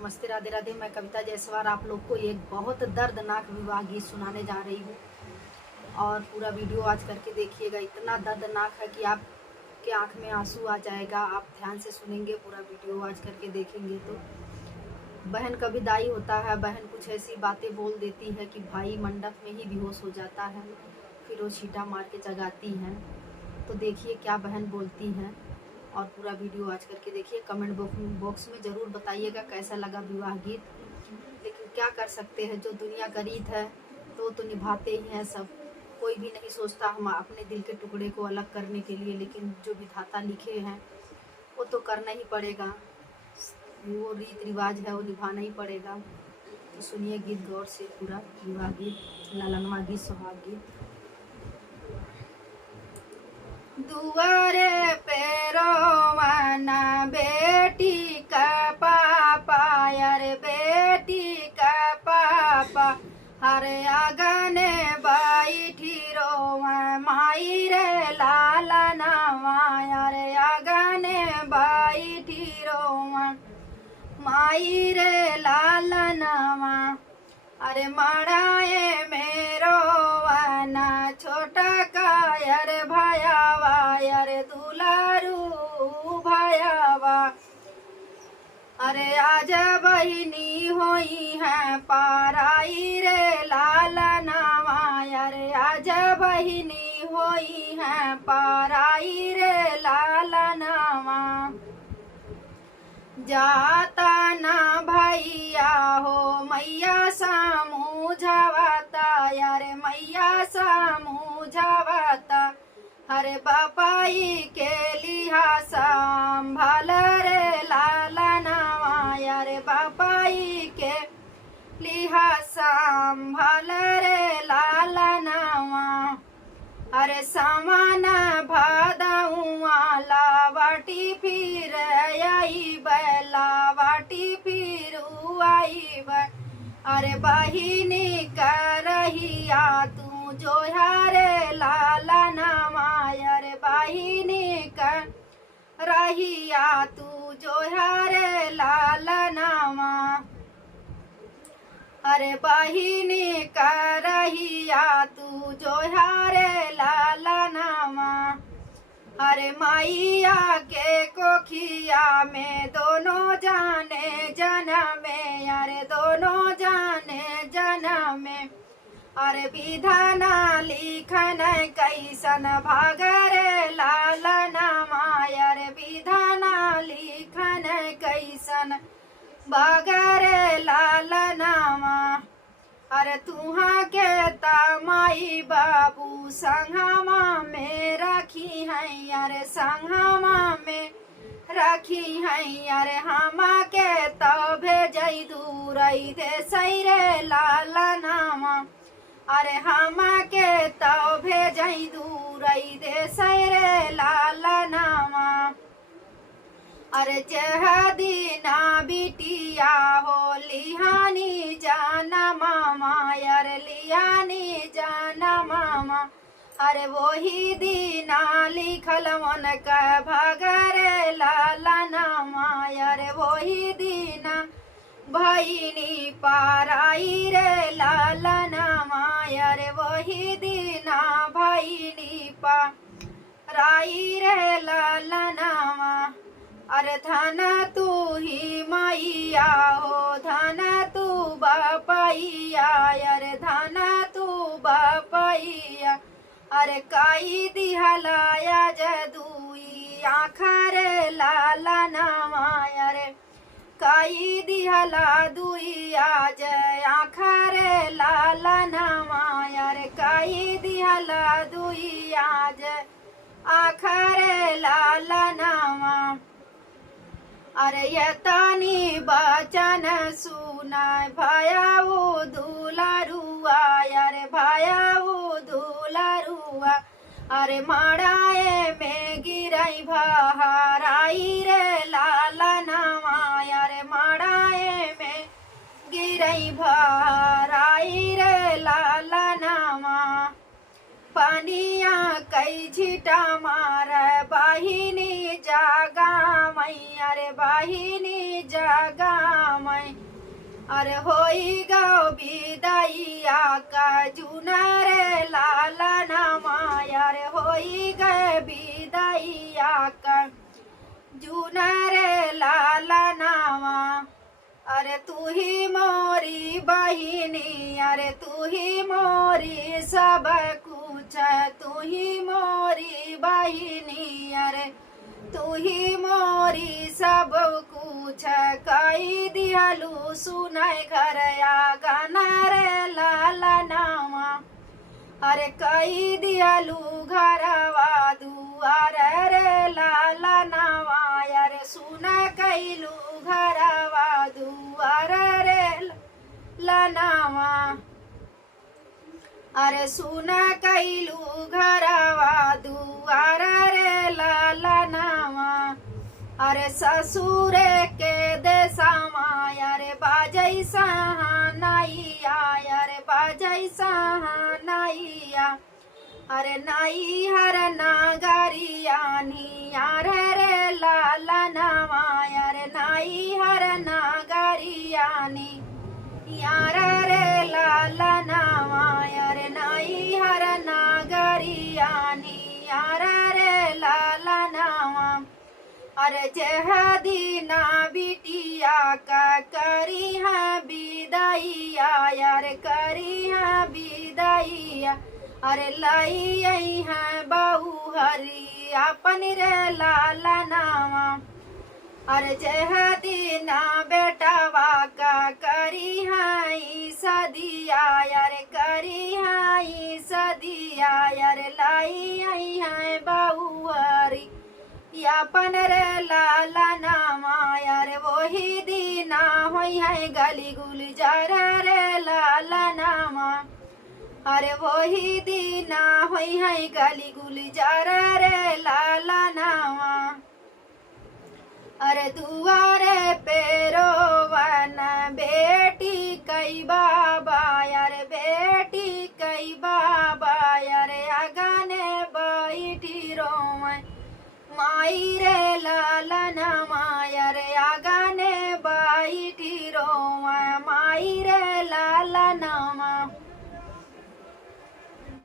नमस्ते, राधे राधे। मैं कविता जायसवाल आप लोग को एक बहुत दर्दनाक विवाह गीत सुनाने जा रही हूँ और पूरा वीडियो आज करके देखिएगा। इतना दर्दनाक है कि आपके आंख में आंसू आ जाएगा। आप ध्यान से सुनेंगे, पूरा वीडियो आज करके देखेंगे तो। बहन का विदाई होता है, बहन कुछ ऐसी बातें बोल देती है कि भाई मंडप में ही बेहोश हो जाता है, फिर वो छींटा मार के जगाती हैं। तो देखिए क्या बहन बोलती हैं और पूरा वीडियो आज करके देखिए। कमेंट बॉक्स में ज़रूर बताइएगा कैसा लगा विवाह गीत। लेकिन क्या कर सकते हैं, जो दुनिया का रीत है तो निभाते ही हैं सब। कोई भी नहीं सोचता हम अपने दिल के टुकड़े को अलग करने के लिए, लेकिन जो विधाता लिखे हैं वो तो करना ही पड़ेगा। वो रीत रिवाज है, वो निभाना ही पड़ेगा। तो सुनिए गीत गौर से, पूरा विवाह गीत, ललनवा गीत, सुहाग गीत। दुआरे पे रोवाना बेटी का पापा, यार बेटी का पापा, हर आगने बैठी रोवा माई रे लाला नवा, यार आगने बैठी रोवा माई रे लाला नवा। अरे माड़ाए मेरो वाना छोटा का यार भायावा, यार दुलारू भायावा। अरे आज बहिनी होई है पाराई रे लाला नावा, यार आज बहिनी होई है पाराई रे लाला नावा। जाता ना भैया हो मैया समझावता, यार मैया समझावता। हरे बापाई के लिहा संभाल रे लाला नवा, यार बापाई के लिहा संभाल रे लाला नवा। अरे सामान भादाऊआ लावाटी फिर आई लावाटी फिर आई। अरे बहिनी करहिया तू जो हरे लाला नवा, अरे बहिनी कर रहिया तू जो हरे लाला नवा। अरे बहिनी करहिया तू जो हरे लाला नामा। अरे माइया के कोखिया में दोनों जाने जनमे, अरे दोनों जाने जनमे। अरे विधाना लिखन कैसन भागरे लाला नामा, अरे विधाना लिखन कैसन बागरे लाला नामा। अरे तुहा के तमाई बाबू संगमा में रखी है, अरे संगमा में रखी है। अरे हमा के तो भेजई दूर दे सैरे लाला नामा, अरे हमा के तो भेजई दूर दे सैरे लाला नामा। अरे जह दीना बिटिया हो लिहानी जाना मामा, यार लिहानी जाना मामा। अरे वही दीना लिखल मन का भगरे लाला नामा, यार वही दीना भईनी पाराई रे लाला नामा, यार वही दीना भईनी पाराई रे लाला नामा। अरे धन तू ही मैया हो, धन तू बापैया, अरे धन तू बापैया। अरे काई दिहलाया जदुई आखरे लाला नवा, अरे काई दिहला दुई आज आखरे लाला नवा, अरे काई दिहला दुई आज आखरे लाला नवा। अरे ये तानी बचन सुना भाया वो दुलारुआ, अरे भाया वो दुलारुआ। अरे माड़ाए में गिराई बहाराई रे लाला नवा, अरे माड़ाए में गिराई बहाराई रे लाला नवा। पानिया कई झिटा मार बाहिनी जागा मई, अरे बाहिनी जागा मई। अरे होई गो विदाइया का जुना रे लाला नामा, अरे होई गए विदाइया का जुना रे लाला नामा। अरे तू ही मोरी बहिनी, अरे तू ही मोरी सब कुछ, तू ही मोरी बहिनी, अरे तू ही मोरी सब कुछ। कई दियालू सुनाई घर गाना रे लाला नामा, अरे कई दियालू घरवा दुआर रे लाला नामा, अरे सुना कैलू घरवा दुआर रे लानावा। अरे सुना कैलू घरवा दुआर रे लाला नामा। अरे ससुर के देसामा, अरे बाजै सहानाइया, अरे बाजै सहानाइया। अरे नाई हर नागरिया नियार रे लाला नामा, अरे नाई हर नागरिया नियार रे लाला नामा, अरे नाई हर नागरिया नियार रे लाला नामा। अरे जह दीना बिटिया का करी है विदाइया, अरे करी है विदाइया। अरे लाई आई है बहू हरी अपन रे लाला नामा। अरे जह दीना बेटावा का करी है सदिया, अरे करी है सदिया। अरे लाई आई है बहू हरी अपन रे लाला नामा। अरे वही दीना होई है गली गुलजार रे लाला नामा। अरे वही दीना होई है गली गुलजार रे लाला नामा। अरे दुआरे पे रोवन बेटी कई बाबा, अरे बेटी कई बाबा। अरे अगने बैठी रोवन माई रे लाला नामा, अरे आगाने बैठी रोवन माई रे